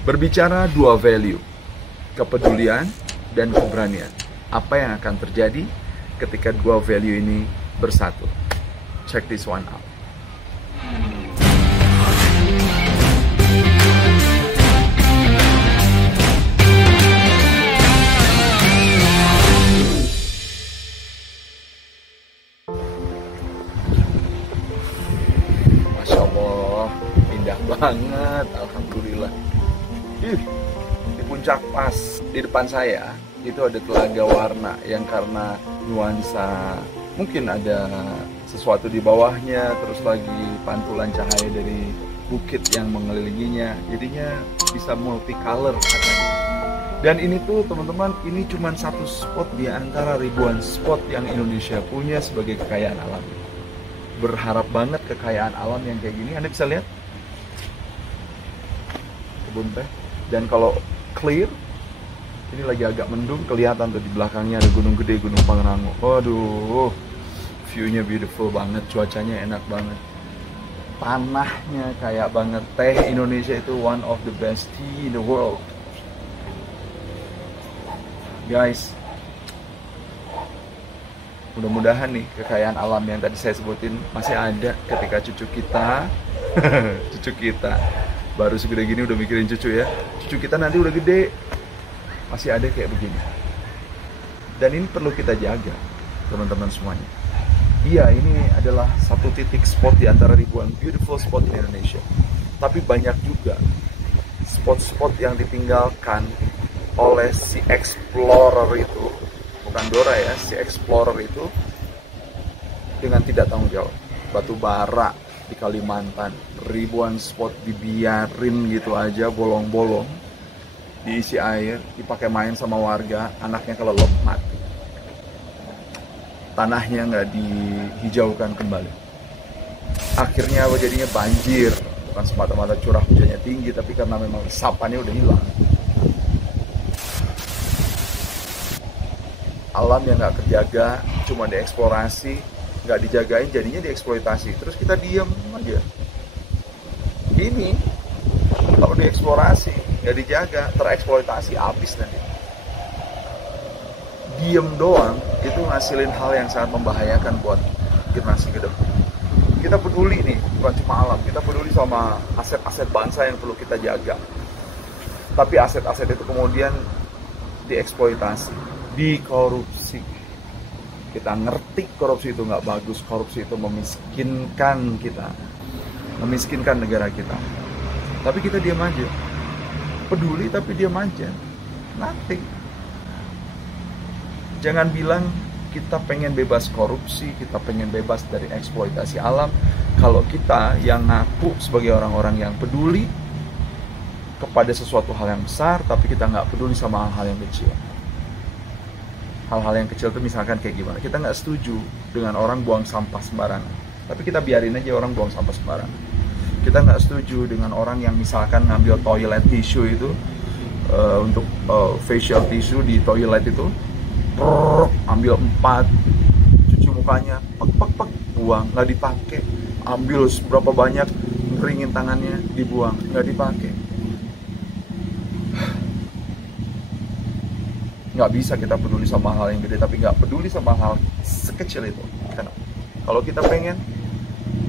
Berbicara dua value, kepedulian dan keberanian. Apa yang akan terjadi ketika dua value ini bersatu? Check this one out. Masya Allah, indah banget, alhamdulillah. Di puncak pas di depan saya itu ada Telaga Warna yang karena nuansa mungkin ada sesuatu di bawahnya, terus lagi pantulan cahaya dari bukit yang mengelilinginya, jadinya bisa multicolor katanya. Dan ini tuh teman-teman, ini cuma satu spot di antara ribuan spot yang Indonesia punya sebagai kekayaan alam. Berharap banget kekayaan alam yang kayak gini. Anda bisa lihat kebun teh. Dan kalau clear, ini lagi agak mendung, kelihatan tuh di belakangnya ada gunung gede, Gunung Pangrango. Waduh, view-nya beautiful banget, cuacanya enak banget. Tanahnya kayak banget. Teh Indonesia itu one of the best tea in the world. Guys, mudah-mudahan nih kekayaan alam yang tadi saya sebutin masih ada ketika cucu kita, cucu kita baru segede gini udah mikirin cucu ya. Cucu kita nanti udah gede, masih ada kayak begini. Dan ini perlu kita jaga, teman-teman semuanya. Iya, ini adalah satu titik spot di antara ribuan beautiful spot di Indonesia. Tapi banyak juga spot-spot yang ditinggalkan oleh si explorer itu, bukan Dora ya, si explorer itu dengan tidak tanggung jawab. Batu bara di Kalimantan, ribuan spot dibiarin gitu aja, bolong-bolong, diisi air, dipakai main sama warga, anaknya kelelep mati. Tanahnya nggak dihijaukan kembali. Akhirnya apa jadinya? Banjir, bukan semata-mata curah hujannya tinggi, tapi karena memang resapannya udah hilang. Alam yang nggak terjaga, cuma dieksplorasi, nggak dijagain, jadinya dieksploitasi. Terus kita diem aja. Ini kalau dieksplorasi, nggak dijaga, tereksploitasi, habis nanti. Diem doang, itu ngasilin hal yang sangat membahayakan buat generasi ke depan. Kita peduli nih, bukan cuma alam, kita peduli sama aset-aset bangsa yang perlu kita jaga. Tapi aset-aset itu kemudian dieksploitasi, dikorupsi. Kita ngerti korupsi itu nggak bagus, korupsi itu memiskinkan kita, memiskinkan negara kita. Tapi kita diam aja, peduli tapi diam aja, nothing. Jangan bilang kita pengen bebas korupsi, kita pengen bebas dari eksploitasi alam, kalau kita yang ngaku sebagai orang-orang yang peduli kepada sesuatu hal yang besar, tapi kita nggak peduli sama hal-hal yang kecil. Hal-hal yang kecil itu misalkan kayak gimana? Kita nggak setuju dengan orang buang sampah sembarangan, tapi kita biarin aja orang buang sampah sembarangan. Kita nggak setuju dengan orang yang misalkan ngambil toilet tissue itu untuk facial tissue di toilet itu, ambil 4, cuci mukanya, pek, buang, nggak dipakai. Ambil seberapa banyak, ngeringin tangannya, dibuang, nggak dipakai. Nggak bisa kita peduli sama hal yang gede, tapi nggak peduli sama hal sekecil itu. Kenapa? Kalau kita pengen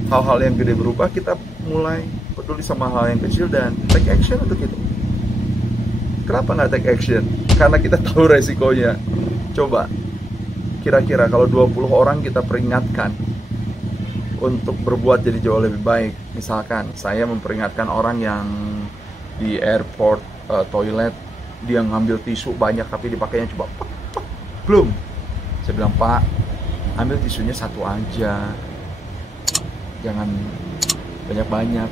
hal-hal yang gede berubah, kita mulai peduli sama hal yang kecil dan take action untuk itu. Kenapa nggak take action? Karena kita tahu resikonya. Coba, kira-kira kalau 20 orang kita peringatkan untuk berbuat jadi jauh lebih baik. Misalkan, saya memperingatkan orang yang di airport toilet, dia ngambil tisu banyak tapi dipakainya cuma belum. Saya bilang, Pak, ambil tisunya satu aja, jangan banyak-banyak.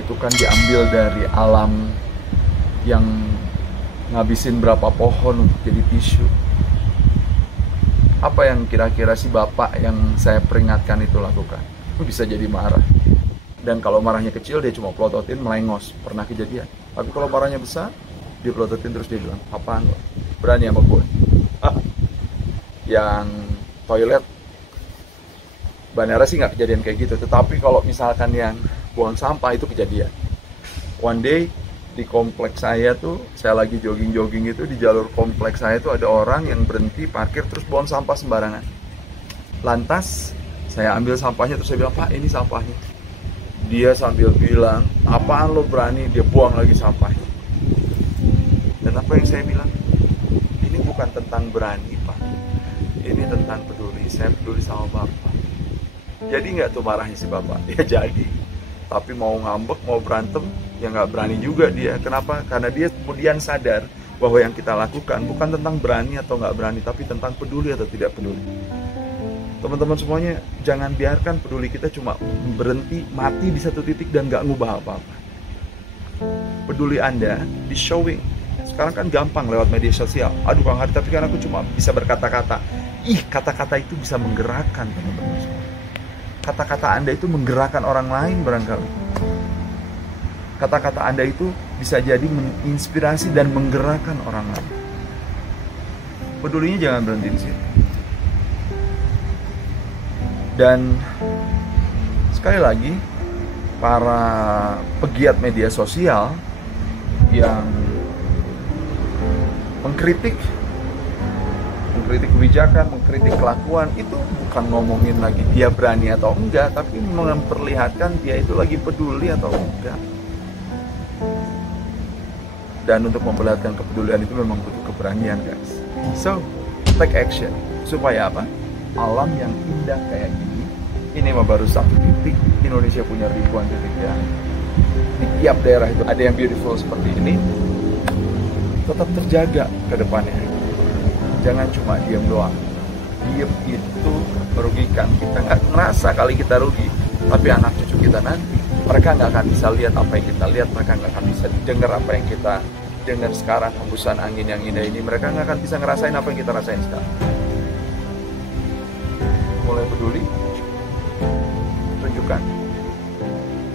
Itu kan diambil dari alam yang ngabisin berapa pohon untuk jadi tisu. Apa yang kira-kira si bapak yang saya peringatkan itu lakukan? Bisa jadi marah. Dan kalau marahnya kecil, dia cuma pelototin, melengos. Pernah kejadian. Tapi kalau marahnya besar, dia pelototin terus, dia bilang, apaan lo? Berani sama gue? Yang toilet, bandara sih nggak kejadian kayak gitu. Tetapi kalau misalkan yang buang sampah itu kejadian. One day di kompleks saya tuh, saya lagi jogging-jogging itu, di jalur kompleks saya tuh ada orang yang berhenti parkir terus buang sampah sembarangan. Lantas saya ambil sampahnya, terus saya bilang, "Pak, ini sampahnya." Dia sambil bilang, "Apaan lo berani?" Dia buang lagi sampahnya. Dan apa yang saya bilang? Ini bukan tentang berani, Pak. Ini tentang peduli. Saya peduli sama Bapak. Jadi nggak tuh marahnya si Bapak? Ya jadi. Tapi mau ngambek, mau berantem, ya nggak berani juga dia. Kenapa? Karena dia kemudian sadar bahwa yang kita lakukan bukan tentang berani atau nggak berani, tapi tentang peduli atau tidak peduli. Teman-teman semuanya, jangan biarkan peduli kita cuma berhenti, mati di satu titik dan nggak ngubah apa-apa. Peduli Anda di showing. Sekarang kan gampang lewat media sosial. Aduh Kang Hari, tapi kan aku cuma bisa berkata-kata. Kata-kata itu bisa menggerakkan, teman-teman semua. Kata-kata Anda itu menggerakkan orang lain barangkali. Kata-kata Anda itu bisa jadi menginspirasi dan menggerakkan orang lain. Pedulinya jangan berhenti di situ. Dan sekali lagi, para pegiat media sosial yang mengkritik kebijakan, mengkritik kelakuan, itu bukan ngomongin lagi dia berani atau enggak, tapi memperlihatkan dia itu lagi peduli atau enggak. Dan untuk memperlihatkan kepedulian itu memang butuh keberanian, guys. So, take action. Supaya apa? Alam yang indah kayak gini, ini mah baru satu titik. Indonesia punya ribuan titik ya. Di tiap daerah itu ada yang beautiful seperti ini. Tetap terjaga ke depannya. Jangan cuma diam doang. Diam itu merugikan. Kita nggak ngerasa kali kita rugi, tapi anak cucu kita nanti, mereka nggak akan bisa lihat apa yang kita lihat, mereka nggak akan bisa dengar apa yang kita dengar sekarang, hembusan angin yang indah ini, mereka nggak akan bisa ngerasain apa yang kita rasain sekarang. Mulai peduli, tunjukkan,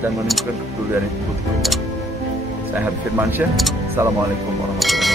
dan menunjukkan kepedulian itu butuh kita. Saya Habib Firmansyah. Assalamualaikum warahmatullahi wabarakatuh.